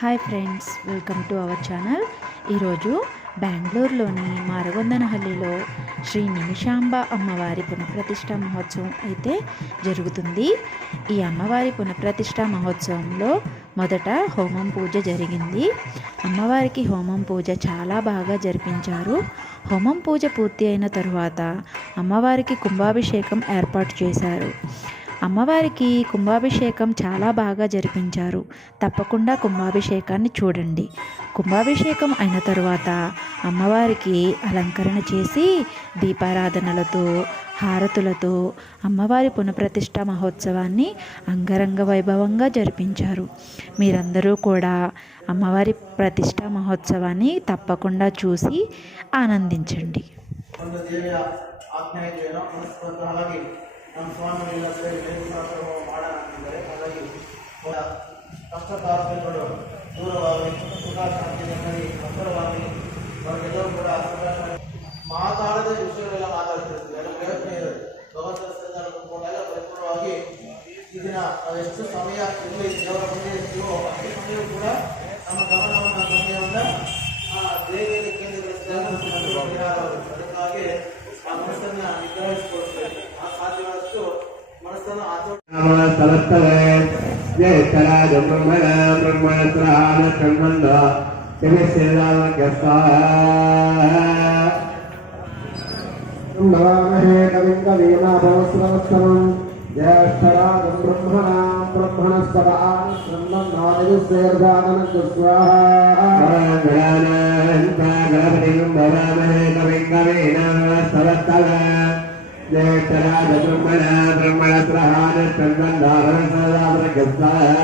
Hi friends, welcome to our channel. ఈరోజు బెంగళూరులోని మారగొందనహల్లిలో శ్రీ నిమిషాంబ అమ్మవారి పునఃప్రతిష్ఠా మహోత్సవం అయితే జరుగుతుంది. ఈ అమ్మవారి పునఃప్రతిష్ఠా మహోత్సవంలో మొదట హోమం పూజ జరిగింది. అమ్మవారికి హోమం పూజ చాలా బాగా జరిపించారు. హోమం పూజ పూర్తి అయిన తరువాత అమ్మవారికి కుంభాభిషేకం ఏర్పాటు చేశారు. అమ్మవారికి కుంభాభిషేకం చాలా బాగా జరిపించారు. తప్పకుండా కుంభాభిషేకాన్ని చూడండి. కుంభాభిషేకం అయిన తరువాత అమ్మవారికి అలంకరణ చేసి దీపారాధనలతో హారతులతో అమ్మవారి పునఃప్రతిష్ఠ మహోత్సవాన్ని అంగరంగ వైభవంగా జరిపించారు. మీరందరూ కూడా అమ్మవారి ప్రతిష్ఠా మహోత్సవాన్ని తప్పకుండా చూసి ఆనందించండి. ನಮ್ಮ ಸ್ವಾಮಿಗಳ ಮಾಡೋಣ ಹಾಗಾಗಿ ಕಷ್ಟ ಕಾರ್ಮಿಕರು ದೂರವಾಗಿ ಸುಖ ಶಾಂತಿ ನೆಮ್ಮದಿ ಹತ್ತಿರವಾಗಿ ಅವರಿಗೆಲ್ಲರೂ ಕೂಡ ಮಾತಾಡದ ವಿಷಯಗಳೆಲ್ಲ ಮಾತಾಡ್ತಿರ್ತೀವಿ. ಎಲ್ಲ ಪ್ರಯತ್ನ ಇರುತ್ತೆ. ಭಗವಂತನ ಕುತ್ಕೊಂಡಾಗ ಪರಿಪೂರ್ಣವಾಗಿ ಈ ದಿನ ಎಷ್ಟು ಸಮಯ ಇರಲಿ ದೇವರ ಮುಂದೆ ಇರ್ತೀವೋ ಅಷ್ಟು ಸಮಯ ಕೂಡ ನಮ್ಮ ಗಮನವನ್ನು ಸಮಯವನ್ನು ದೇವಿಯಲ್ಲಿ ಕೇಂದ್ರೀಕರಿಸಿದಾಗ ಅದಕ್ಕಾಗಿ ಆ ಮನಸ್ಸನ್ನು ನಿಗ್ರಹಿಸಿಕೊಡ್ತೇವೆ. ಆ ಸಾಧ್ಯವಾದಷ್ಟು ಮನಸ್ಸನ್ನು नमामहे कविं कवीनाभवस्रवत्सवं ज्येष्ठराजं ब्रह्मणां ब्रह्मणस्पद आनश्रन्नन्नादिविश्वेर्जातनस्य स्वाहा गणपतिं भवामहे कविं कवीनाभवस्रवत्सवं ज्येष्ठराजं ब्रह्मणस्पद आनश्रन्नन्नादिविश्वेर्जातनस्य स्वाहा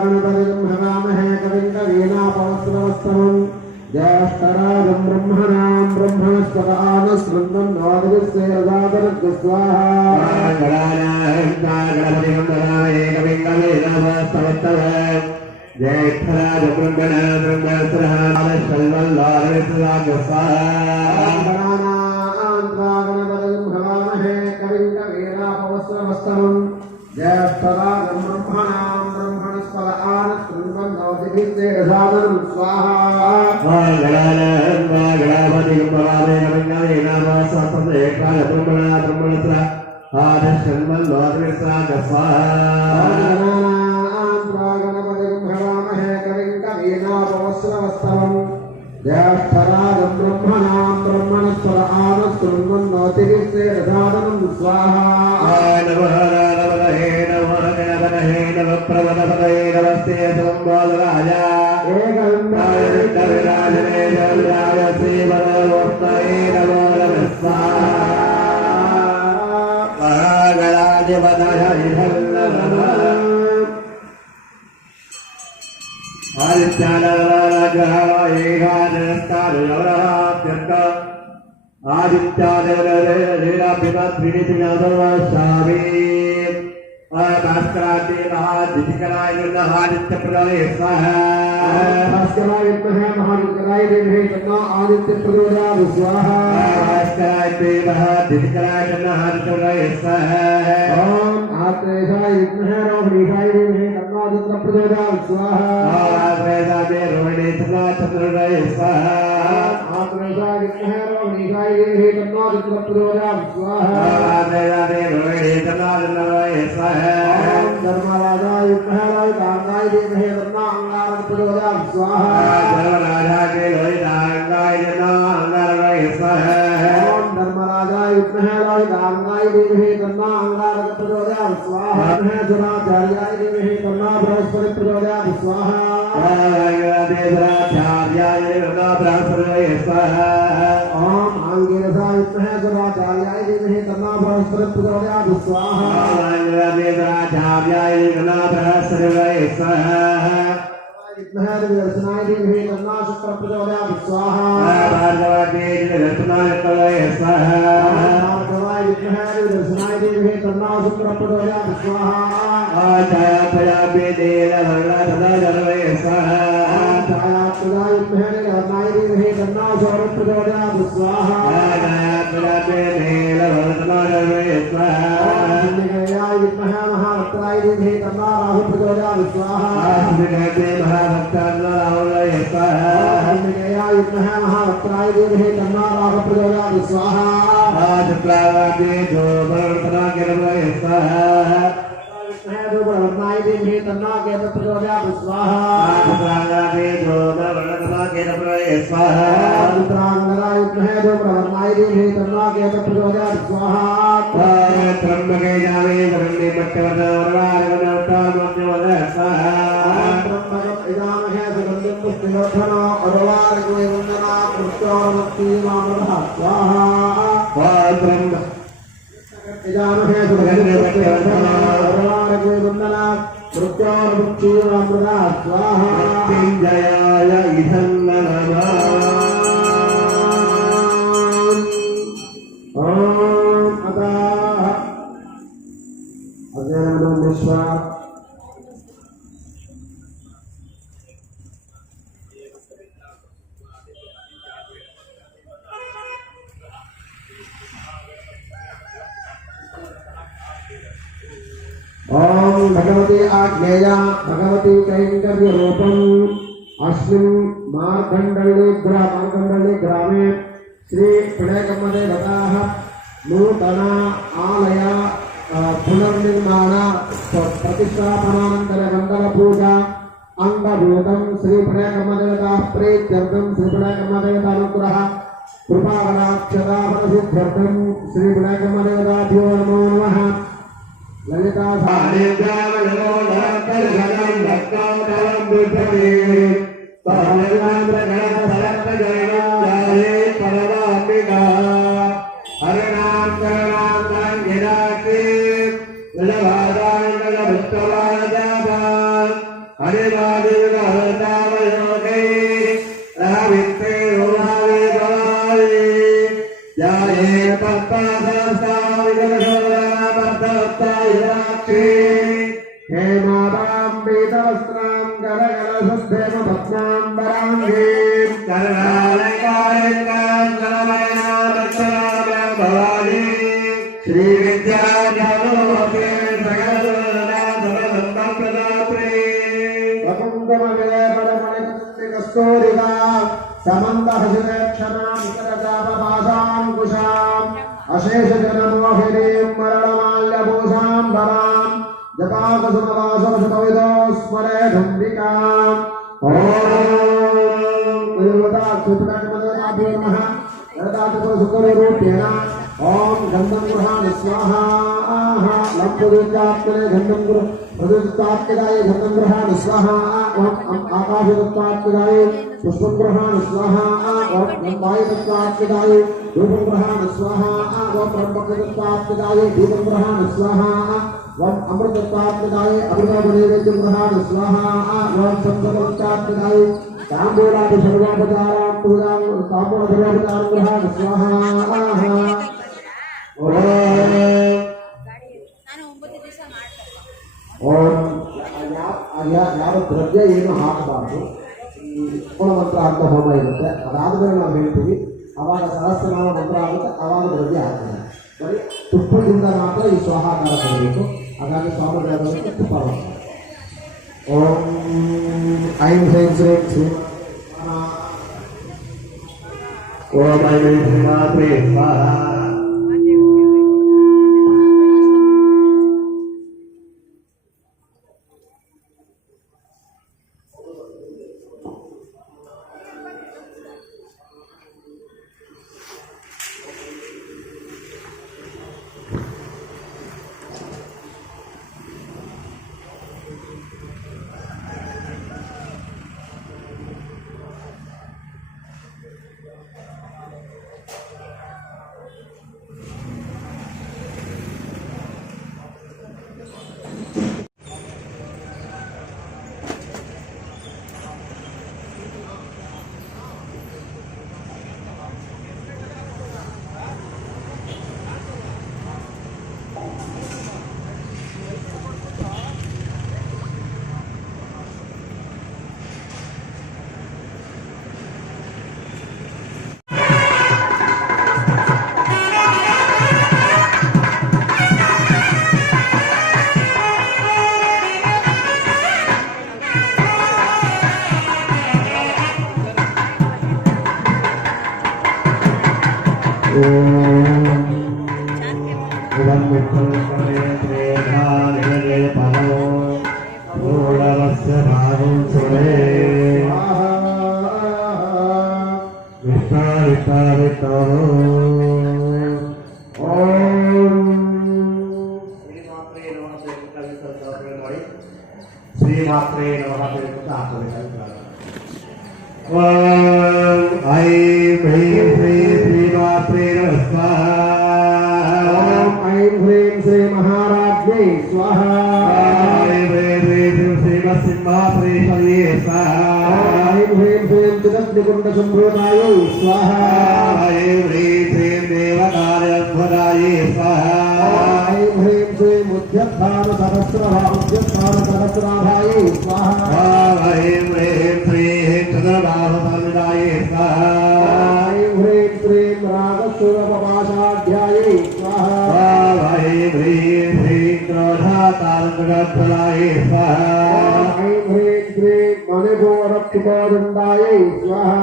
गणपतिं भवामहे कविं कवीनाभवस्रवत्सवं ज्येष्ठराजं ब्रह्मणां ब्रह्मणस्पद आनश्रन्नन्नादिविश्वेर्जातनस्य स्वाहा गणपतिं भवामहे कविं कवीनाभवस्रवत्सवं ज्येष्ठराजं ब्रह्मणस्पद आनश्रन्नन्नादिविश्वेर्जातनस्य स्वाहा गणपतिं भवामहे कविं कवीनाभवस्रवत्सवं ज्येष्ठराजं ब्रह्मणां ब्रह्मणस्पद आनश्रन्नन्नादिविश्वेर्जातनस्य स्वाहा गणपतिं भवामहे कविं कवीनाभवस्रवत्सवं ज्येष्ठराजं ब्रह्मणस्पद आनश्रन्नन्नादिविश्वेर्जातनस्य स्वाहा गणपतिं भवामहे कविं कवीनाभवस्रवत्सवं ज्येष्ठराजं ब्रह्मणां ब्रह्मणस्पद आनश्रन्नन्नादिविश्वेर्जातनस्य स्वाहा नमः गणपतये नमः प्रवदपतये नमस्ते संवादराजा एकविराजने जलराज श्रीवरमूर्तये नमो नमः स्वाहा महागणाधिपतये नमः आदित्यानवराग्रहायेहानस्तारयवराप्यर्क आदित्यादेवरेरापितत्रिनिधिनाथवास्वामी भास्कराते महादितिकराय नमः आदित्यप्रदाय स्वाहा भास्कराय विद्महे महादितिकराय धीमहि तन्नो आदित्यप्रचोदयात् स्वाहा भास्कराते महादितिकराय नमः आदित्यप्रदाय स्वाहा ओम आत्रेशाय विद्महे रोहिणीशाय धीमहि तन्नो आदित्यप्रचोदयात् स्वाहा आत्रेशाय रोहिणीशाय स्वाहा आत्रेशाय विद्महे रोहिणीशाय धीमहि तन्नो आदित्यप्रचोदयात् स्वाहा आत्रेशाय रोहिणीशाय स्वाहा धर्मराजाय विद्महे कांगाय धीमहि तन्नो अंगारकप्रचोदयात् स्वाहा धर्मराजाय लोहितांगाय नमः अंगारकाय स्वाहा धर्मराजाय विद्महे कांगाय धीमहि तन्नो अंगारकप्रचोदयात् स्वाहा सुराचार्याय धीमहि तन्नो बृहस्पति प्रचोदयात् स्वाहा बृहस्पतिर्वाय स्वाहा ओम आंगिरसाय विद्महे सुराचार्याय धीमहि तन्नो बृहस्पति प्रचोदयात् स्वाहा आचार्याय बृहस्पतिर्वाय स्वाहा विद्महे दर्शनाय धीमहि तन्नो शुक्र प्रचोदयात् स्वाहा भार्गवाय दर्शनाय स्वाहा भार्गवाय विद्महे दर्शनाय धीमहि तन्नो शुक्र प्रचोदयात् स्वाहा आचार्याय देववर्णधरय स्वाहा आचार्याय विद्महे दर्शनाय धीमहि तन्नो सौर प्रचोदयात् स्वाहा आचार्याय देववर्णधरय स्वाहा विद्महे महारत्राय धीमहि तन्नो राहु प्रचोदयामि स्वाहा आस्मिकते महाभक्तान्नारावणय स्वाहा आस्मिकया युग्मः महावक्त्राय देवहे तन्नाराव प्रचोदयामि स्वाहा आशुक्लावादे धोमर्तनाकिरमय स्वाहा वर्णाय देवहे तन्नाकेत प्रचोदयामि स्वाहा आशुक्लावादे धोमर्तनाकिरमय स्वाहा पुत्रांगनाय युग्मः वर्णाय देवहे तन्नाकेत प्रचोदयामि स्वाहा त्र्यंबके जावे वरण्ये मट्टवरवरवारवनवतामोद्यवद स्वाहा त्र्यंबकम् इदामहे सुगन्धिं पुष्टिवर्धना अरवारगुणे वन्दना कृत्योर्मुक्ति मामृतः स्वाहा त्र्यंबक इदामहे सुगन्धिं पुष्टिवर्धना अरवारगुणे वन्दना कृत्योर्मुक्ति मामृतः स्वाहा मृत्युञ्जयाय इदं नमः ओम भगवती आज्ञेया भगवती कैंकर्य रूपम अस्मिन् मार्कंडल्ली ग्रामे श्री पिडकमदेवताः नूतन आलय पुनर्निर्माण प्रतिष्ठापनानंतर मंगल पूजा अंगभूतं श्री पिडकमदेवता प्रीत्यर्थं श्री पिडकमदेवता अनुग्रह कृपाकटाक्षता प्रसिद्ध्यर्थं श्री पिडकमदेवताभ्यो नमो नमः ललिता हेमादाम्बीतवस्त्रां करकलशुद्धेम पद्माम्बराङ्गीं करणालकालिकां भवानी श्रीविद्याधरोके सकलसम्पदाप्रे वकुङ्गमविलेपरमणिकस्तूरिका समन्दहसितेक्षणां करजापपाशाङ्कुशाम् अशेषजनमोहिनीं मरणमाल्यभूषाम्बरां जपाकसुमवासवशुभविदो स्मरे धम्बिकाम् ॐ देवताक्षुपटकमदेवताभ्यो नमः देवतात्मकसुकररूपेण ॐ गन्धं गृहाणि स्वाहा लम्बुदुत्तात्मने गन्धं प्रदुत्तात्मकाय गन्धं गृहाणि स्वाहा ॐ आकाशदत्तात्मकाय पुष्पं गृहाणि स्वाहा ॐ वायुदत्तात्मकाय धूपं गृहाणि स्वाहा ॐ ब्रह्मदत्तात्मकाय दीपं गृहाणि स्वाहा ॐ अमृतदत्तात्मकाय अमृतमनैवेद्यं गृहाणि स्वाहा ॐ शङ्करदत्तात्मकाय ताम्बूलादि सर्वोपचारां पूजां ताम्बूलधर्मोपचारं गृहाणि स्वाहा ಯಾವ ದ್ರವ್ಯ ಏನು ಹಾಕಬಾರ್ದು. ಈ ಮಂತ್ರ ಅಂತ ಹೋಮ ಇರುತ್ತೆ, ಅದಾದ್ಮೇಲೆ ನಾವು ಹೇಳ್ತೀವಿ. ಅವಾಗ ಸಹಸ್ರನಾಮ ಮಂತ್ರ ಆಗುತ್ತೆ, ಅವಾಗ ದ್ರವ್ಯ ಹಾಕ್ತಾರೆ. ಬರೀ ತುಪ್ಪದಿಂದ ಮಾತ್ರ ಈ ಸ್ವಾಹಾಕಾರ ಬರಬೇಕು. ಹಾಗಾಗಿ ಸ್ವಾಮಿಗಳಿಗೆ ತುಪ್ಪ ಓಂ ಐಂ ಹ್ರೀಂ ಶ್ರೀಂ ಶ್ರೀ ओम ऐं श्रीमात्रे स्वाहा ಶ್ರೀಮಾತ್ರೇ ನಮಃ ऐं ह्रीं श्रीं श्रीमात्रे नमः स्वाहा ऐं ह्रीं श्री महाराज्ञै स्वाहा ऐं ह्रीं श्रीं श्रीमत्सिंहासने शल्ये स्वाहा ऐं ह्रीं श्रीं चिदग्निकुण्डसम्भूतायै स्वाहा ऐं ह्रीं श्रीं देवकार्यध्वरायै स्वाहा ऐं ह्रीं श्रीं उद्यत्थानसहस्राभायै स्वाहा ऐं ह्रीं श्रीं चतुर्बाहुसंविदायै स्वाहा ऐं ह्रीं श्रीं रागस्वरपपाशाढ्यायै स्वाहा ऐं ह्रीं श्रीं क्रोधातारकगद्धरायै स्वाहा ऐं ह्रीं श्रीं मणिपूरक्षुकोदण्डायै स्वाहा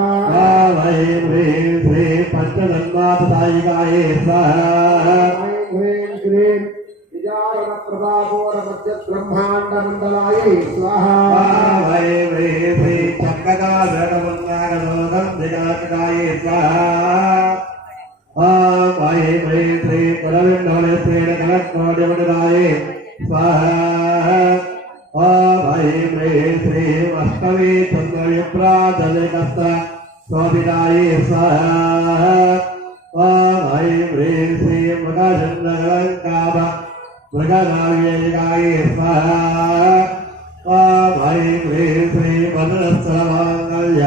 ऐं ह्रीं श्रीं पञ्चजन्मातदायिकायै स्वाहा ऐं ह्रीं श्रीं विजारणप्रभापूरमध्यब्रह्माण्डमण्डलायै स्वाहा ऐं ह्रीं श्रीं चक्रकारणवन्दागणोदन्दिनायकायै स्वाहा ऐं ह्रीं श्रीं कुलविन्दवलयश्रेणकलकोटिमण्डलायै स्वाहा ऐं ह्रीं श्रीं अष्टमी चन्द्रयुप्राजलिकस्थ शोभितायै स्वाहा ऐं ह्रीं श्रीं मृगचन्द्रकलङ्काभ मृगनार्ययिकायै स्वाहा ऐं ह्रीं श्रीं वदनस्थलमाङ्गल्य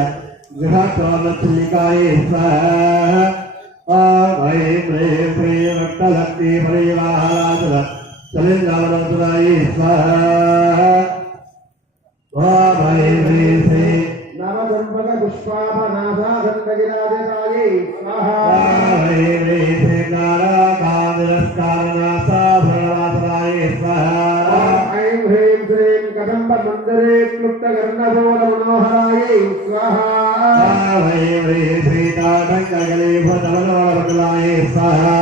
गृहचोदचिलिकायै स्वाहा ऐं ह्रीं श्रीं रक्तलक्ष्मी परिवाराजल चलिन्दावनोदरायै स्वाहा ऐं ह्रीं श्रीं नवदम्पक पुष्पाभनासादण्डगिराजकायै स्वाहा ऐं ह्रीं श्रीं नाराकान्दस्कारनासाभरणासनायै स्वाहा ऐं ह्रीं श्रीं कदम्बमन्दिरे क्लुप्तकर्णपूरमनोहरायै स्वाहा ऐं ह्रीं श्रीं ताटङ्कगलीभूतमनोरमण्डलायै स्वाहा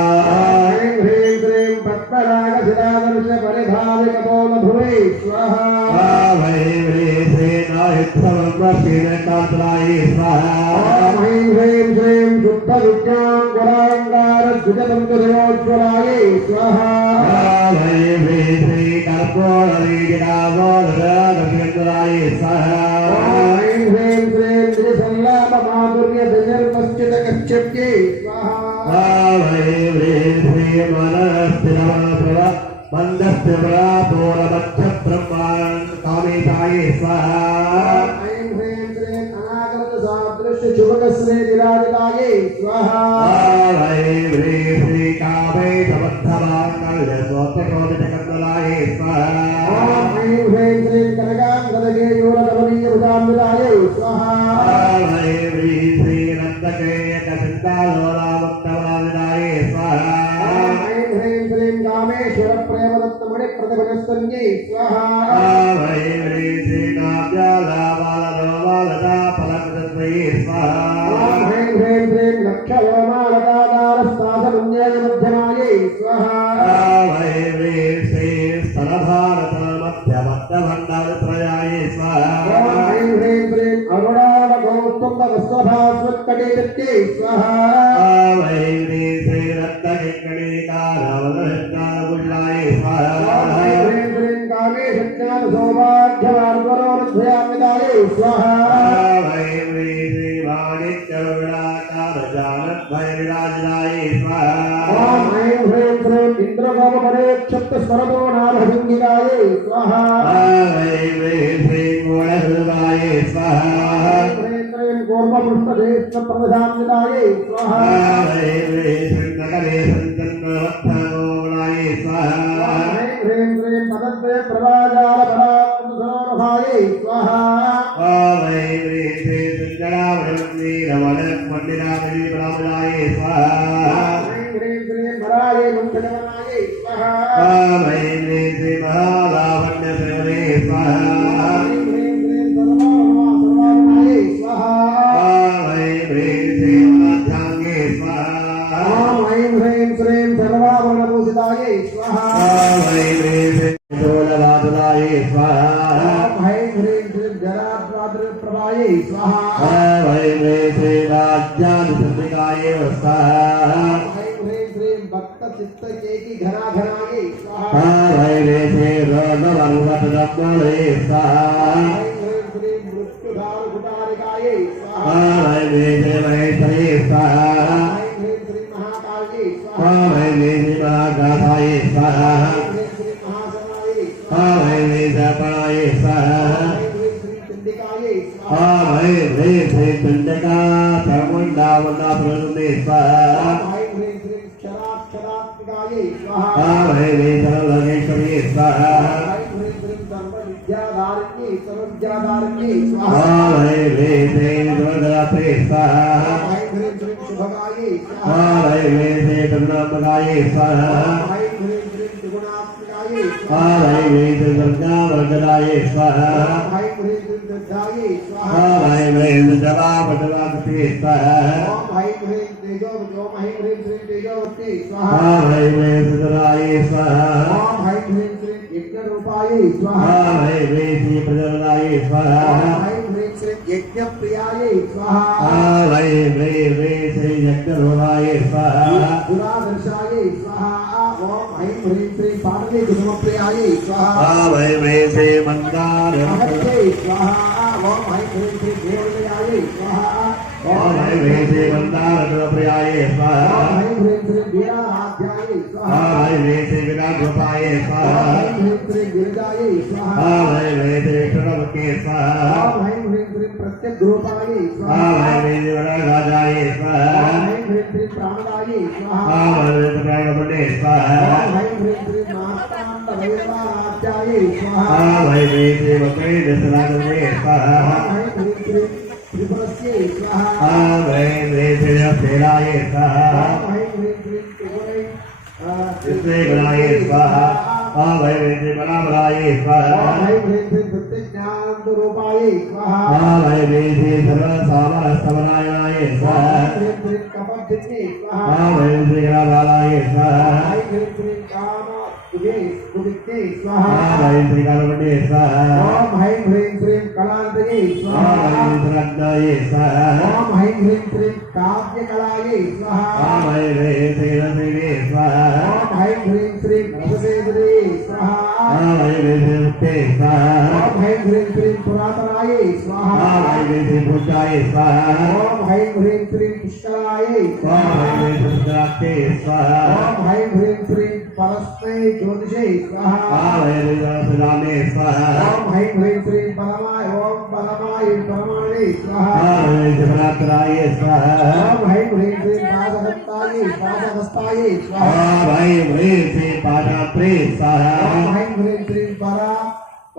ऐं ह्रीं श्रीं पद्मरागशिलादर्शपरिधारिकपोलभुवे स्वाहा ऐं ह्रीं श्रीं नायुत्सवब्रह्मक्षीणकान्तरायै स्वाहा ऐं ह्रीं श्रीं शुद्धविद्याङ्कुराङ्गारद्विजतन्तुदेवोज्ज्वलायै स्वाहा ऐं ह्रीं श्रीं कर्पूरवीर्यकामोदराय स्वाहा ऐं ह्रीं श्रीं त्रिसल्लापमाधुर्यनिर्मश्चितकच्छप्यै स्वाहा ऐं ह्रीं श्रीं मनस्थिरमनप्रभा मन्दस्थिरपूरमध्यब्रह्माण्ड कामितायै स्वाहा ऐं ह्रीं श्रीं अनागतसादृश्यशुभकश्री विराजितायै स्वाहा ऐं ह्रीं श्रीं कामैकबद्धमाङ्गल्यसोत्रकोटिकन्दलायै स्वाहा ऐं ह्रीं श्रीं कनकाङ्गदगेयूरकमनीयभुजाम्बितायै स्वाहा ऐं ह्रीं श्रीं रक्तकेयकचिन्तालोलामुक्तवलादिनायै स्वाहा ऐं ह्रीं श्रीं कामेश्वरप्रेमदत्तमणिप्रतिभटस्तन्यै स्वाहा ऐं ह्रीं श्रीं नाभ्यालाबालरोमालदाफलकृतत्वयै स्वाहा ऐं ह्रीं श्रीं लक्षलोमालदाकारस्तादनुन्यायमध्यमायै स्वाहा ऐं ह्रीं श्रीं स्तनभारतमध्यमत्तभण्डारत्रयायै स्वाहा ऐं ह्रीं श्रीं अरुणावगौस्तुम्बवस्वभास्वत्कटिचित्ते स्वाहा ऐं ह्रीं श्रीं रक्तकिङ्कणीकारवलहत्तारगुल्लायै स्वाहा ऐं ह्रीं श्रीं कामेशज्ञानसौभाग्यवार्वरोरुद्भयामिदायै स्वाहा ऐं ह्रीं श्रीं वाणिज्यविलाकारजानद्भयविराजितायै स्वाहा ऐं ह्रीं श्रीं इन्द्रगोपरेक्षप्तस्वरदोनाभृङ्गिकायै स्वाहा ऐं ह्रीं श्रीं गुणहृदायै स्वाहा ऐं ह्रीं श्रीं कूर्मपुष्पदेशप्रदशान्वितायै स्वाहा ऐं ह्रीं श्रीं नगरे सञ्चन्नवत्थानोमलायै स्वाहा ऐं ह्रीं श्रीं पदद्वय प्रभाजालपरात्मसरोभायै स्वाहा ऐं ह्रीं श्रीं सुन्दरावणमन्दिरवनमण्डिरामणिब्राह्मणायै स्वाहा ऐं ह्रीं श्रीं वरायै मुण्डकवनायै स्वाहा ऐं ह्रीं श्रीं महालावण्यसेवने स्वाहा ऐं ह्रीं श्रीं सर्वाय स्वाहा ऐं ह्रीं श्रीं अनाध्याङ्गे स्वाहा स्वाहा वै मे श्री राज्याधिपतिकाय स्वाहा ह्रीं ह्रीं श्रीं भक्त चित्त केकी घना घनाय स्वाहा वै मे श्री रोगवंगतदम्मले स्वाहा ह्रीं ह्रीं श्रीं मृत्युधार गुटारिकाय स्वाहा वै मे श्री महेश्वरी स्वाहा ह्रीं ह्रीं श्रीं महाकाली स्वाहा वै मे श्री महागाधाय स्वाहा ह्रीं श्रीं महासनाय वै मे सपणाय स्वाहा ह्रीं श्रीं चंडिकाय स्वाहा वै मे श्री चंडिका चामुंडा प्रसन्ने स्वाहा ह्रीं ह्रीं श्रीं क्षराक्षरात्मिकाय स्वाहा वै मे सर्वलोकेश्वरी स्वाहा ह्रीं ह्रीं श्रीं सर्वविद्याधारिण्यै सर्वविद्याधारिण्यै स्वाहा वै मे श्री दुर्गात्रे स्वाहा ह्रीं ह्रीं श्रीं शुभगाय स्वाहा वै मे श्री करुणात्मकाय स्वाहा ह्रीं ह्रीं श्रीं त्रिगुणात्मिकाय स्वाहा वै मे श्री दुर्गा वर्गदाय स्वाहा ह्रीं ह्रीं श्रीं दुर्गाय स्वाहा वै मे श्री जवा वर्गदाते स्वाहा ह्रीं ह्रीं तेजोवती ओम ह्रीं ह्रीं श्रीं तेजोवती स्वाहा वै मे श्री दुराय स्वाहा ह्रीं ह्रीं श्रीं यज्ञरूपाय स्वाहा वै मे श्री प्रजननाय स्वाहा ह्रीं ह्रीं श्रीं यज्ञप्रियाय स्वाहा वै मे श्री यज्ञरूपाय स्वाहा दुरादर्शाय स्वाहा ओम ह्रीं ह्रीं श्रीं पार्वती कुसुमप्रियाय स्वाहा वै मे श्री मंदार महत्यै स्वाहा ओम ह्रीं ह्रीं श्रीं देवयाय स्वाहा वै मे श्री मंदार प्रियाय स्वाहा ह्रीं ह्रीं श्रीं वीराराध्याय स्वाहा वै मे श्री विराट रूपाय स्वाहा ह्रीं ह्रीं श्रीं गिरिजाय स्वाहा वै मे श्री क्षणवके स्वाहा ह्रीं ह्रीं श्रीं प्रत्यग्रूपाय स्वाहा वै मे श्री वरराजाय स्वाहा ह्रीं ह्रीं श्रीं प्राणदाय स्वाहा वै मे श्री प्राणपते स्वाहा ह्रीं ह्रीं श्रीं महास्ताण्डभैरवाराध्याय स्वाहा वै मे श्री वक्रे दशनागमे स्वाहा ह्रीं ह्रीं श्रीं त्रिपुरस्यै स्वाहा वै मे श्री अप्सराय स्वाहा ह्रीं ह्रीं श्रीं त्रिपुरै विश्वेश्वराय स्वाहा वै मे श्री बलाबलाय स्वाहा ह्रीं ह्रीं श्रीं प्रत्यज्ञानरूपाय स्वाहा वै मे श्री सर्वसामरसमनायाय स्वाहा ह्रीं ह्रीं कपज्जन्ये स्वाहा वै मे श्री गणाबालाय स्वाहा ह्रीं ह्रीं श्रीं कामदुगे दुदित्ये स्वाहा वै श्री कालवटे स्वाहा ओम ह्रीं ह्रीं श्रीं कलान्तये वै स्वाहा मे श्री रत्नाय स्वाहा ओम ह्रीं ह्रीं श्रीं काव्यकलाय स्वाहा वै मे श्री रत्ने स्वाहा ओम ह्रीं ह्रीं श्रीं रससेवदये स्वाहा वै मे श्री मुक्ते स्वाहा ओम ह्रीं ह्रीं श्रीं पुरातनाय स्वाहा वै मे श्री भूताय स्वाहा ओम ह्रीं ह्रीं श्रीं पुष्कराय वै स्वाहा मे श्री सुराते स्वाहा ओम ह्रीं ह्रीं श्रीं परस्मै ज्योतिषे स्वाहा वै मे सुदाने स्वाहा ओम ह्रीं ह्रीं श्रीं परमाय ओम परमाय परमाणे स्वाहा वै मे श्री परात्पराय स्वाहा ओम ह्रीं ह्रीं श्रीं पादहस्ताय पादहस्ताय स्वाहा वै मे श्री पादात्रे स्वाहा ओम ह्रीं ह्रीं श्रीं परा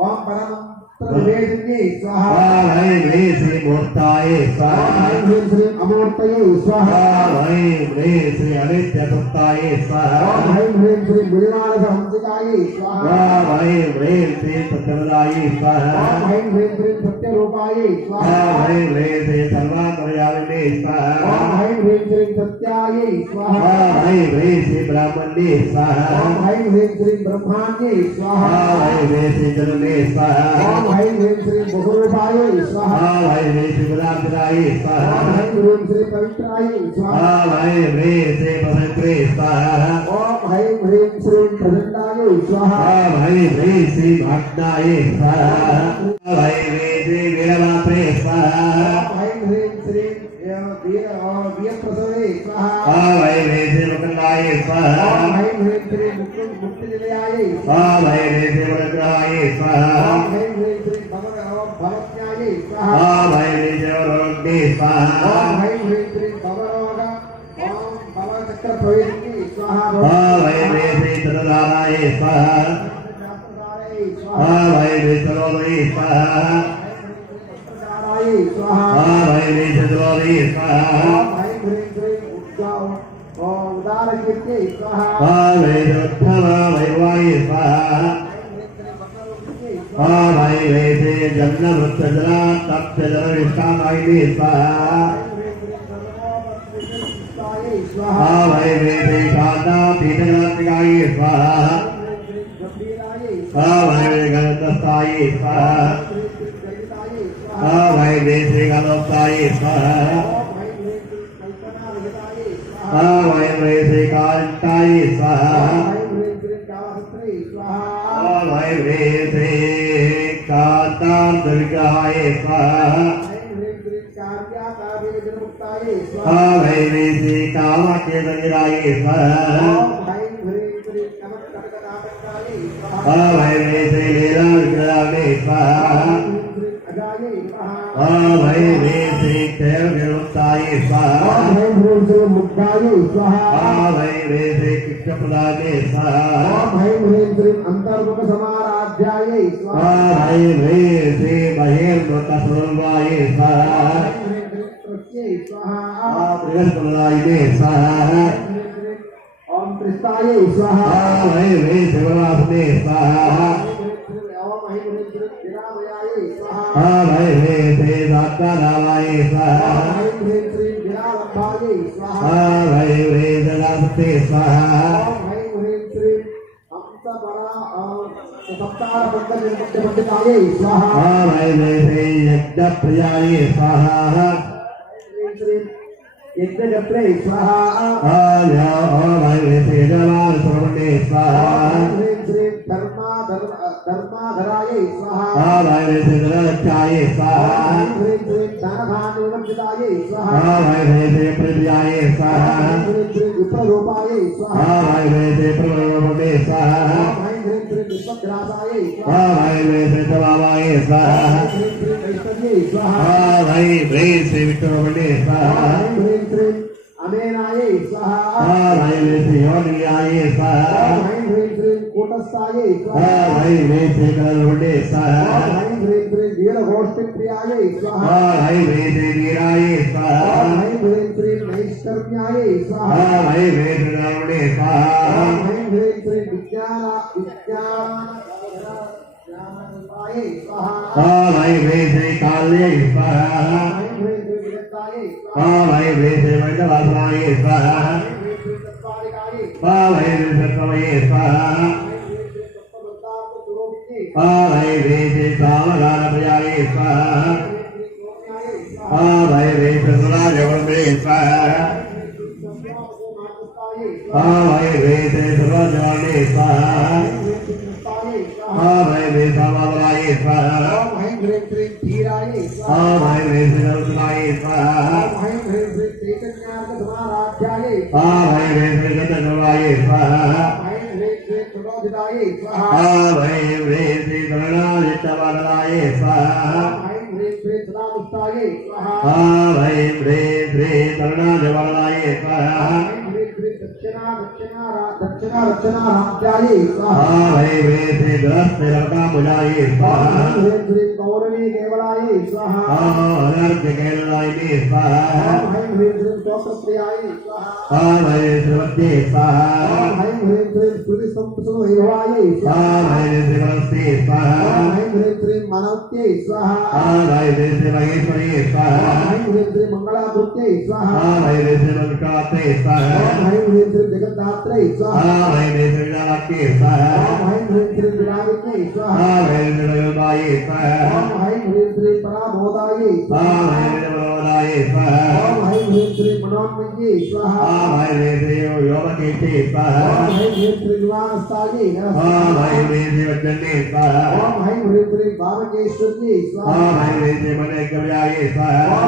ओम परमन्त्रनिवेदिन्ये स्वाहा वै मे श्री मूर्ताय ओम स्वाहा ह्रीं ह्रीं श्रीं अमूर्तये स्वाहा वै मे श्री अनित्यसत्ताय स्वाहा ओम ह्रीं ह्रीं श्रीं गुरुमानसहंसिकाय स्वाहा वै मे श्री सत्यवदाय स्वाहा ओम ह्रीं ह्रीं श्रीं सत्यरूपाय स्वाहा वै मे श्री सर्वात्मयामिने स्वाहा ओम ह्रीं ह्रीं श्रीं सत्याय स्वाहा वै मे श्री ब्राह्मणे स्वाहा ओम ह्रीं ह्रीं श्रीं ब्रह्माण्ये स्वाहा वै मे श्री जनने स्वाहा ओम ह्रीं ह्रीं श्रीं बहुरूपाय स्वाहा वै मे श्री गुलाबराय ओम स्वाहा ह्रीं ह्रीं श्रीं पवित्राय स्वाहा वै मे श्री पवित्रे स्वाहा ओम ह्रीं ह्रीं श्रीं प्रचण्डाय स्वाहा वै मे श्री भक्ताय स्वाहा वै मे श्री वीरमात्रे स्वाहा ओम ह्रीं ह्रीं श्रीं वीरप्रसवे स्वाहा वै मे श्री मुकुंदाय स्वाहा ओम ह्रीं ह्रीं श्रीं मुक्तिनिलयाय वै मे श्री मुनिग्रहाय स्वाहा ओम ह्रीं ह्रीं श्रीं भवत्याय स्वाहा वै मे श्री वरुणे स्वाहा ओम ह्रीं ह्रीं श्रीं भवरोग ओम भवचक्रप्रवेदिनी स्वाहा वै मे श्री तदधाराय स्वाहा वै मे सरोदरी स्वाहा स्वाहा वै मे सदोरी स्वाहा ओम ह्रीं ह्रीं श्रीं उदारकीर्त्यै स्वाहा वै उत्तम वैवाय स्वाहा वै मे श्री जन्मवृत्तजला तप्तजलविष्टामायिनी स्वाहा वै मे श्री शान्ता पीठगणात्मिकाय स्वाहा वै मे गणदस्ताय स्वाहा वै वै वेसे कलोक्ताये स्वाहा वै वेसे कारिकाये स्वाहा वै वेसे कांतार्धविग्रहाय स्वाहा वै वेसे कामकेतविराय स्वाहा वै वेसे लीलाविग्रहाय स्वाहा वै वेसे क्षयविमुक्ताय स्वाहा वै वेसे कृष्णप्रदाय स्वाहा अंतर्मुख समाराध्याय वै वेसे बहिर्मुखस्वरूपाय स्वाहा बृहस्पतिदायिने स्वाहा ओम कृष्णाय स्वाहा वै वेसे वरासने स्वाहा वै वेसे साक्षादाय स्वाहा वै वेसे दासते स्वाहा वै वेसे यज्ञप्रियाय स्वाहा यज्ञगत्रे स्वाहा वै वेसे जलासुरमणे स्वाहा धर्माधराय स्वाहा वै वेसे जलक्षाय स्वाहा दानभानुवर्जिताय स्वाहा वै वेसे प्रियाय स्वाहा विप्ररूपाय स्वाहा वै वेसे प्रभवे स्वाहा विश्वग्रासाय वै वेसे जवाय स्वाहा वै वेसे विक्रमणे स्वाहा अमेनाय स्वाहा वै वेसे योनियाय स्वाहा कूटस्थाय वै वेसे कलवणे स्वाहा वीरघोष्ठप्रियाय स्वाहा वै वेसे वीराय स्वाहा नैष्कर्म्याय स्वाहा वै वेसे कलवणे स्वाहा वै वेसे काल्ये स्वाहा वै वेसे मंडलासनाय स्वाहा वै वेसे कवये स्वाहा वै वेसे कामगानप्रियाय स्वाहा वै वेसे सुराजवन्मे स्वाहा वै वेसे सुराजवन्मे स्वाहा वै वेसे मामलाय स्वाहा वै वेसे नरसनाय स्वाहा वै वेसे गतनवाय स्वाहा वै वेसे गणादित्यवरदाय स्वाहा वै वेसे गणादिवरदाय स्वाहा दक्षिणारक्षणाराध्याय स्वाहा वै वेसे गृहस्थलकामुजाय स्वाहा गौरवी केवलाय स्वाहा अनर्घ्यकेलाय स्वाहा प्रियाय स्वाहा वै श्रीमत्ये स्वाहा स्तुति संप्रसुवैभवाय स्वाहा वै श्रीमस्ते स्वाहा मनवत्ये स्वाहा वै वेसे महेश्वरी स्वाहा मंगलाकृत्ये स्वाहा वै वेसे मंगलाते स्वाहा जगद्धात्रे स्वाहा वै वेसे विनायके स्वाहा विनायके स्वाहा वै विनायकाय स्वाहा पराबोधाय वै विनायकाय स्वाहा मनोन्मये स्वाहा वै वेसे योगकेते स्वाहा निवासाय वै वेसे वज्रने स्वाहा भावकेश्वर्ये स्वाहा वै वेसे मनकव्याय स्वाहा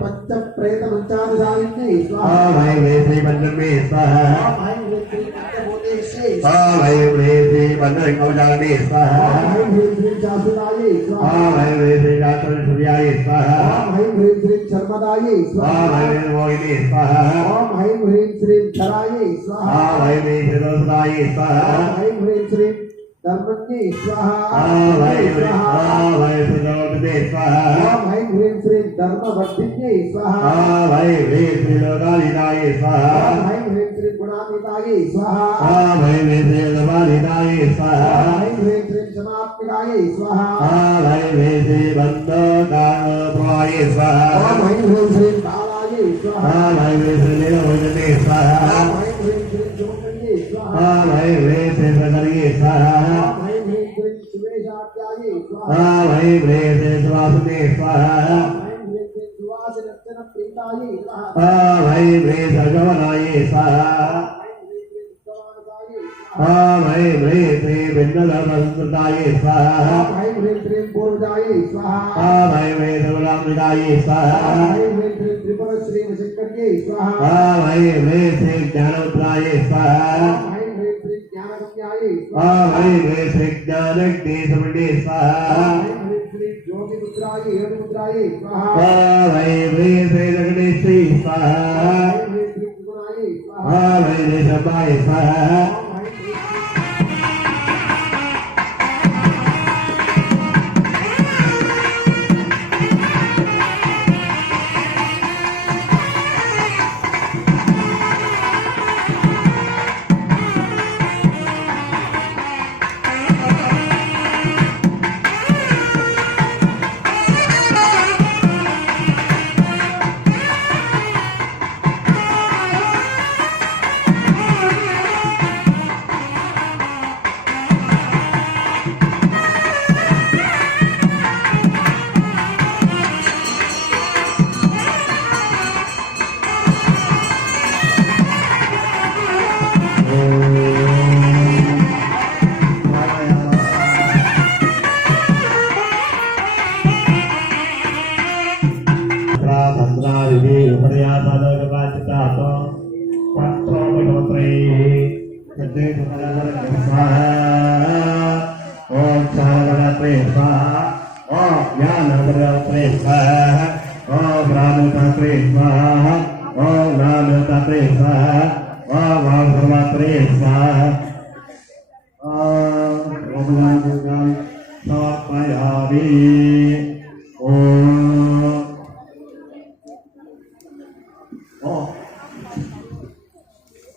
पंच प्रेत मंचादिशालिने स्वाहा वै वेसे वज्रमे स्वाहा वै वेसे वज्रकवचारणे स्वाहा जासुदाय स्वाहा वै वेसे जातसूर्याय स्वाहा शर्मदाय स्वाहा वै वेसे मोहिनी स्वाहा ओम ऐं ह्रीं श्रीं धराय स्वाहा वै वेसे दोषदाय स्वाहा ऐं ह्रीं श्रीं धर्मज्ञे स्वाहा वै वेसे दोषदे स्वाहा ओम ऐं ह्रीं श्रीं धर्मवर्धिन्ये स्वाहा वै वेसे लोकालिदाय स्वाहा ओम ऐं ह्रीं श्रीं गुणान्विताय स्वाहा वै वेसे धर्मालिदाय स्वाहा ऐं ह्रीं श्रीं समात्मिकाय स्वाहा वै वेसे बन्धकाय स्वाहा ओम ऐं ह्रीं श्रीं कालाय स्वाहा वै वेसे लीलभोजने स्वाहा ओम ऐं ह्रीं श्रीं जोगन्ये स्वाहा वै वेसे सदर्ये स्वाहा ओम ऐं ह्रीं श्रीं सुवेशात्याय स्वाहा वै व्रेते सुवासुते स्वाहा वै व्रे सगवनाये स्वाहा वै व्रे श्री बिन्दलसंस्कृताये स्वाहा वै व्रे सर्वरामृताये स्वाहा वै व्रे श्री ज्ञानोत्राये स्वाहा वै व्रे श्री ज्ञानज्ञेशमृते स्वाहा वै व्रे श्री जगदीश्वरी स्वाहा वै व्रे शबाय स्वाहा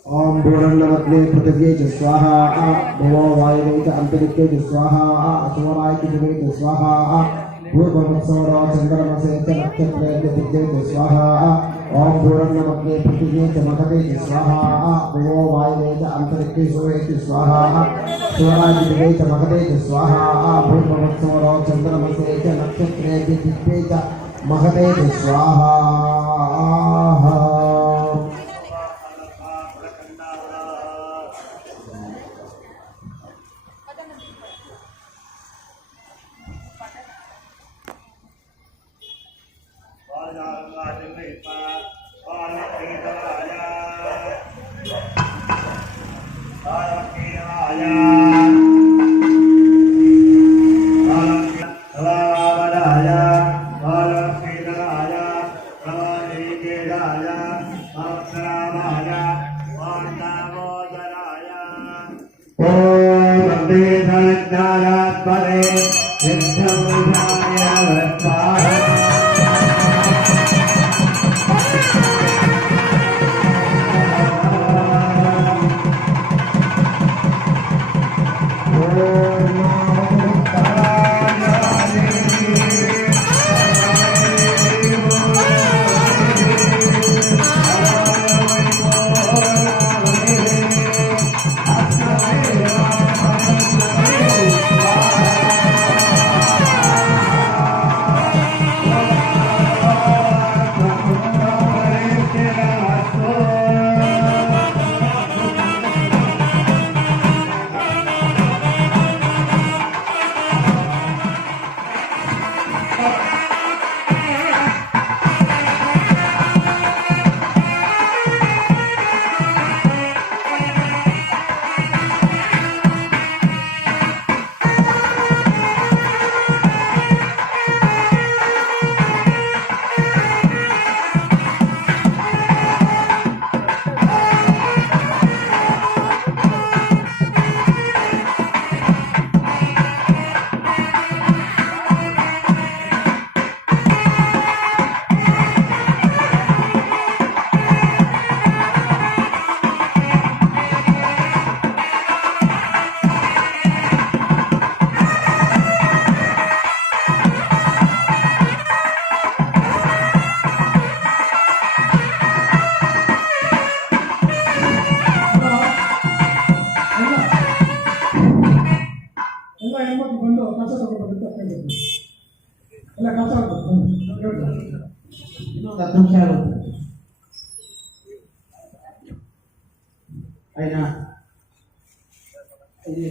ओम पूर्णमग्ने पृथिव्यै च स्वाहा भवो वायवे च अंतरिक्षे च स्वाहा असुराय च दिवे च स्वाहा पूर्ववत्सरो चंद्रमसे च नक्षत्रे च दिव्ये च स्वाहा ओम पूर्णमग्ने पृथिव्यै च मगधे च स्वाहा भवो वायवे च अंतरिक्षे सूर्ये च स्वाहा असुराय च दिवे च मगधे च स्वाहा पूर्ववत्सरो चंद्रमसे च नक्षत्रे च दिव्ये च मगधे च स्वाहा ಇನ್ನೊಂದು 10 ನಿಮಿಷ ಆಗುತ್ತೆ ಆಯ್ತಾ ಇಲ್ಲಿ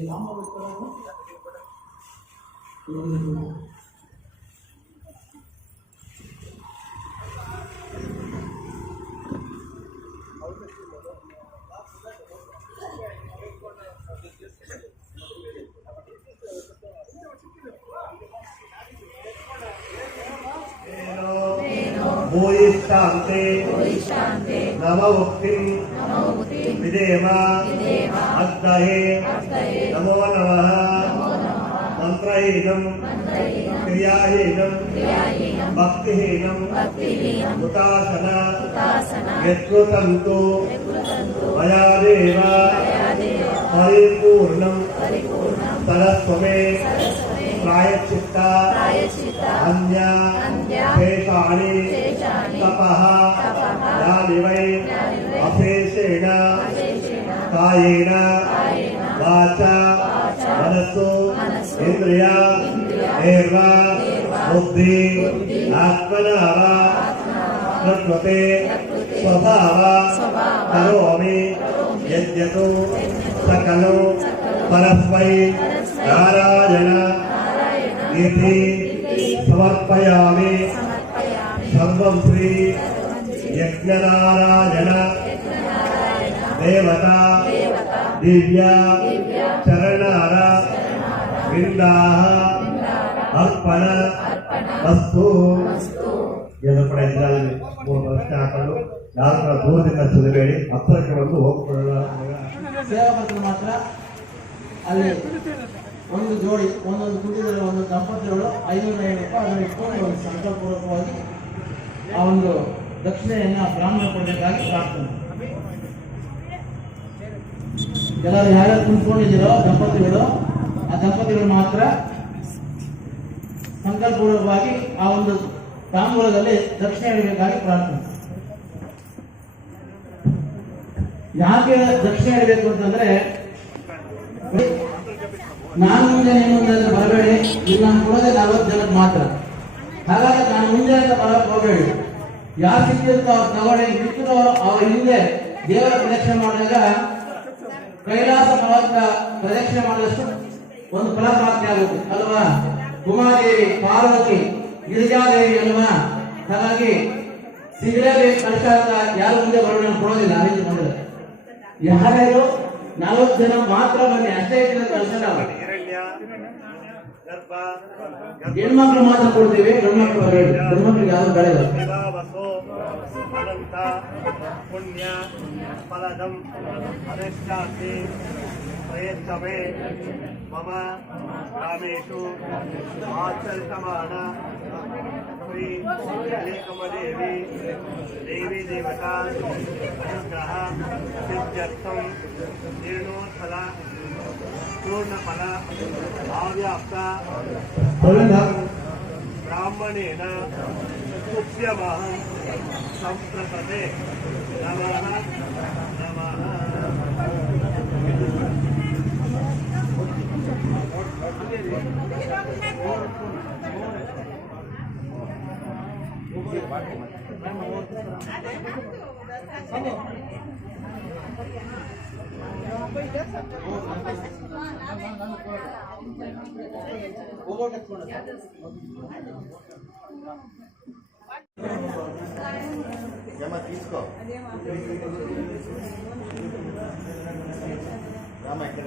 भूयिष्ठान्ते नमोक्तिं विदेम अग्नये नमो नमः मन्त्रहीनं क्रियाहीनं भक्तिहीनं हुतासन यत्कृतन्तु मया देव परिपूर्णं सरस्वमे प्रायश्चित्ता अन्य शेषाणि तपः यानि वै अशेषेण कायेन वाचा मनसो इंद्रिय निर्व बुद्धि आत्मना वा प्रकृते स्वभाव करोमि यद्यतो सकलो परस्मै नारायण इति समर्पयामि सर्वं श्री यज्ञनारायण देवता दिव्य चरणार विंदाः अर्पण वस्तु ಏನು ಕೂಡ ಇದರಲ್ಲಿ 3 ವರ್ಷ ಹಾಕಲು ಯಾರು ಕೂಡ ದೂರದಿಂದ ಸುಲಿಬೇಡಿ ಹತ್ತಿರಕ್ಕೆ ಬಂದು ಹೋಗ್ಕೊಳ್ಳ ಸೇವಾಪತ್ರ ಮಾತ್ರ ಅಲ್ಲಿ ಒಂದು ಜೋಡಿ ಒಂದೊಂದು ಕುಟುಂಬದಲ್ಲಿ ಒಂದು ದಂಪತಿಗಳು 500 ರೂಪಾಯಿ ಅದನ್ನು ಇಟ್ಕೊಂಡು ಒಂದು ಸಂಕಲ್ಪಪೂರ್ವಕವಾಗಿ ಆ ಒಂದು ದಕ್ಷಿಣೆಯನ್ನು ಬ್ರಾಹ್ಮಣ ಕೊಡಬೇಕಾಗಿ ಪ್ರಾರ್ಥನೆ. ಎಲ್ಲರೂ ಯಾರ್ಯಾರು ಕುಂತ್ಕೊಂಡಿದ್ದೀರೋ ದಂಪತಿಗಳು ಆ ದಂಪತಿಗಳು ಮಾತ್ರ ಸಂಕಲ್ಪಪೂರ್ವಕವಾಗಿ ಆ ಒಂದು ತಾಂಬೂಲದಲ್ಲಿ ದಕ್ಷಿಣೆ ಇಡಬೇಕಾಗಿ ಪ್ರಾರ್ಥನೆ. ಯಾಕೆ ದಕ್ಷಿಣೆ ಇಡಬೇಕು ಅಂತಂದ್ರೆ ನಾನು ಮುಂದೆ ನೀನು ಮುಂದೆ ಅಂತ ಬರಬೇಡಿ, ಇಲ್ಲಿ ನಾನು ಕೊಡೋದೇ 40 ಜನಕ್ಕೆ ಮಾತ್ರ. ಹಾಗಾಗಿ ನಾನು ಮುಂದೆ ಅಂತ ಬರೋಕೆ ಹೋಗಬೇಡಿ. ಯಾರು ಸಿಕ್ಕಿರುತ್ತೋ ಅವ್ರು ತಗೊಳ್ಳಿ, ಬಿಟ್ಟರು ಅವ್ರ ಹಿಂದೆ ದೇವರ ಪ್ರದಕ್ಷಿಣೆ ಮಾಡಿದಾಗ ಕೈಲಾಸ ಪರ್ವತ ಪ್ರದಕ್ಷಿಣೆ ಮಾಡಿದಷ್ಟು ಒಂದು ಫಲ ಪ್ರಾಪ್ತಿ ಆಗುತ್ತೆ ಅಲ್ವಾ. ಉಮಾದೇವಿ, ಪಾರ್ವತಿ, ಗಿರಿಜಾದೇವಿ ಅಲ್ವಾ. ಹಾಗಾಗಿ ಸಿಗಲೇಬೇಕು ಕಳಶ ಅಂತ ಯಾರು ಮುಂದೆ ಬರೋಣ ಕೊಡೋದಿಲ್ಲ. ಆ ರೀತಿ ಮಾಡಿದ್ರೆ ಯಾರ್ಯಾರು 40 ಜನ ಮಾತ್ರ ಬನ್ನಿ, ಅಷ್ಟೇ ಕಳಶ. ಹೆಣ್ಮಕ್ಳು ಮಾತ್ರ ಕೊಡ್ತೀವಿ, ಗಂಡ್ಮಕ್ಳು ಬರಬೇಡಿ. ಗಂಡ್ಮಕ್ಳಿಗೆ ಯಾರು ಬೆಳೆಯಲ್ಲ. ಅನಂತ ಪುಣ್ಯ ಫಲದಂ ಅಧಿಷ್ಠಾತಿ ಪ್ರಯತ್ನವೇ ಮಮ ಗ್ರಾಮೇಶು ಆಚರಿಸಮಾನ ಶ್ರೀ ಏಕಮದೇವಿ ದೇವಿ ದೇವತಾ ಅನುಗ್ರಹ ಸಿದ್ಧ್ಯರ್ಥಂ ನಿರ್ಣೋತ್ಫಲ पूर्णफल आव्याप्त ब्राह्मणेन तुभ्यमहं संप्रपदे नमः नमः. తీసుకో రామ ఇక్కడ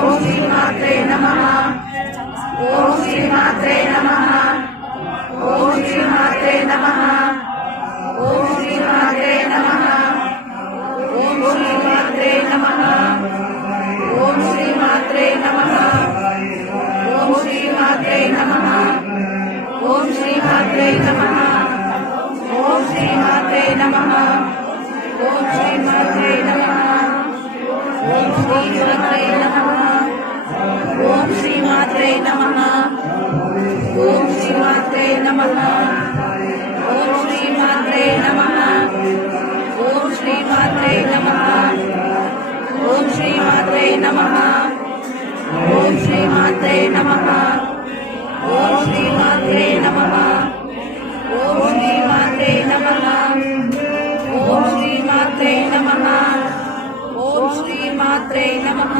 नमः ओम श्री मात्रे नमः ओम श्री मात्रे नमः ओम श्री मात्रे नमः ओम श्री मात्रे नमः ओम श्री मात्रे नमः ओम श्री मात्रे नमः ओम श्री मात्रे नमः ओम श्री मात्रे नमः ओम श्री मात्रे नमः ओम श्री मात्रे नमः ओम श्री मात्रे नमः ओम श्री मात्रे नमः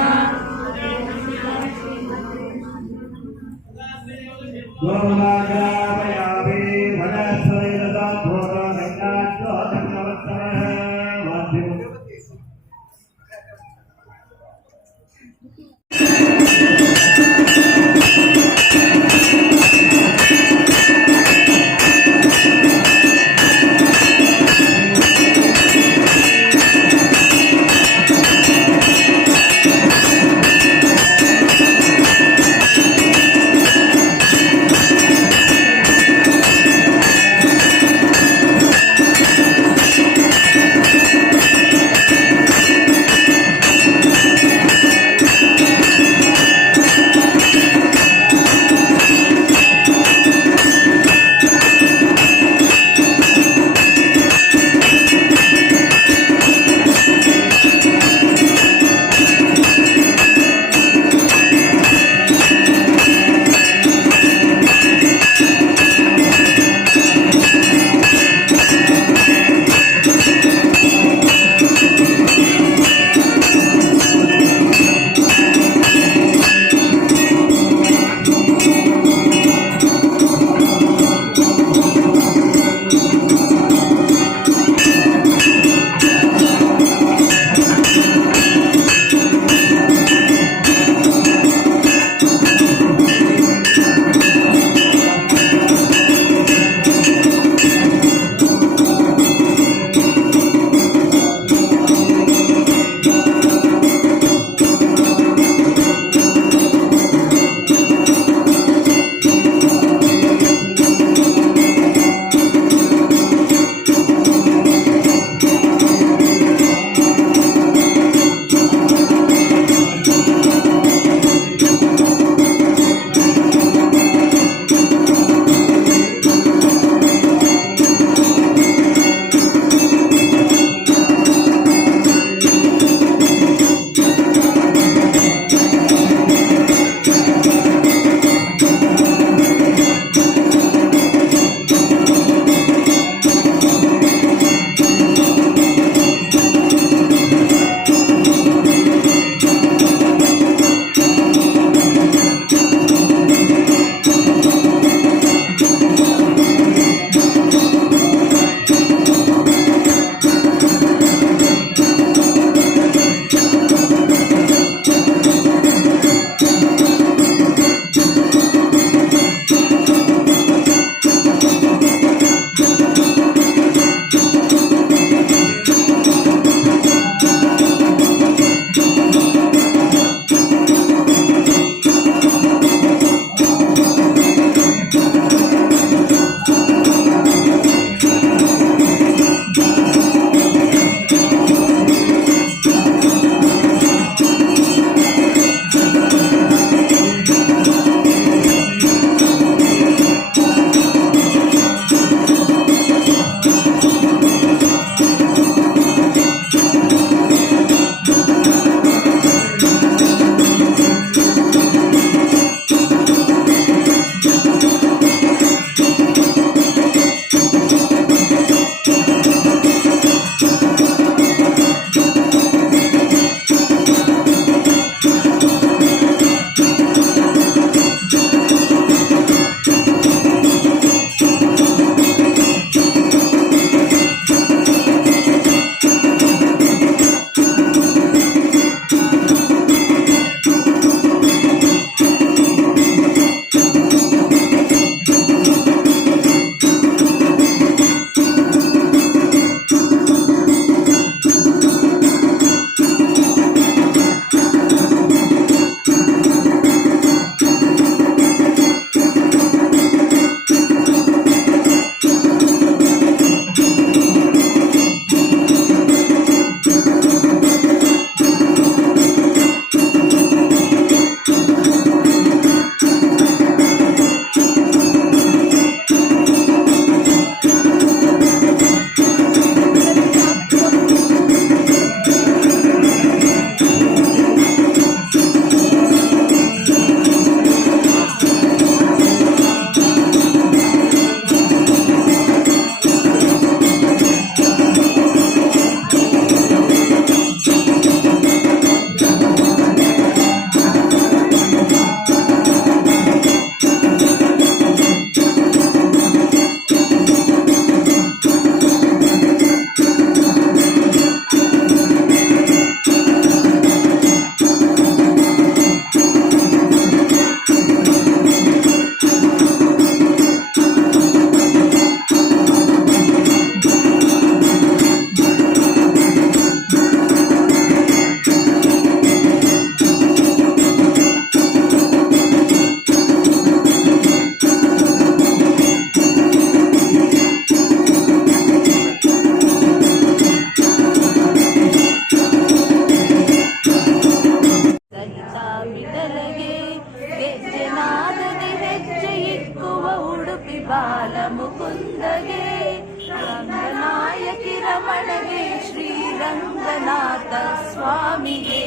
ವಿಶ್ವನಾಥ ಸ್ವಾಮಿಗೆ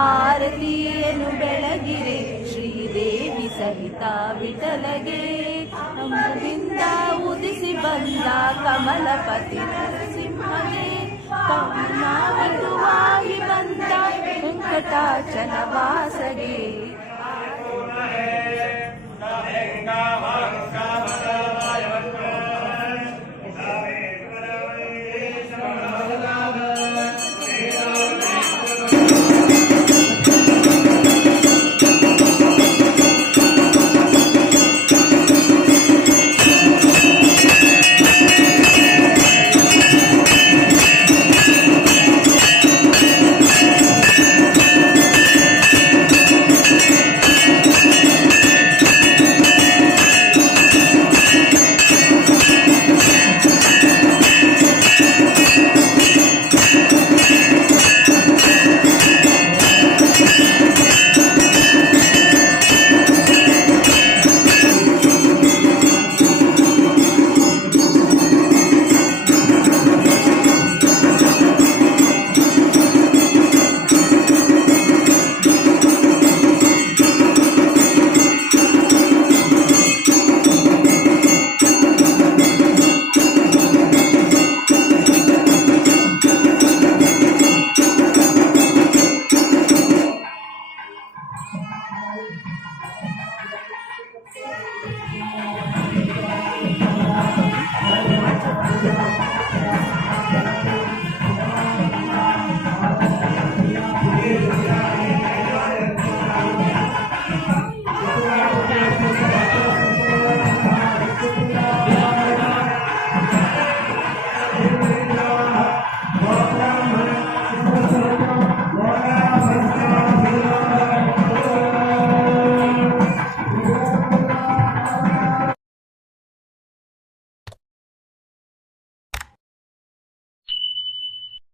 ಆರತಿಯನ್ನು ಬೆಳಗಿರೆ ಶ್ರೀದೇವಿ ಸಹಿತ ವಿಠಲಗೆ ನಮ್ಮದಿಂದ ಉದಿಸಿ ಬಂದ ಕಮಲಪತಿ ನರಸಿಂಹಗೆ ಕರುಣಾವಿದುವಾಗಿ ಬಂದ ವೆಂಕಟಾಚಲ ವಾಸಗೆ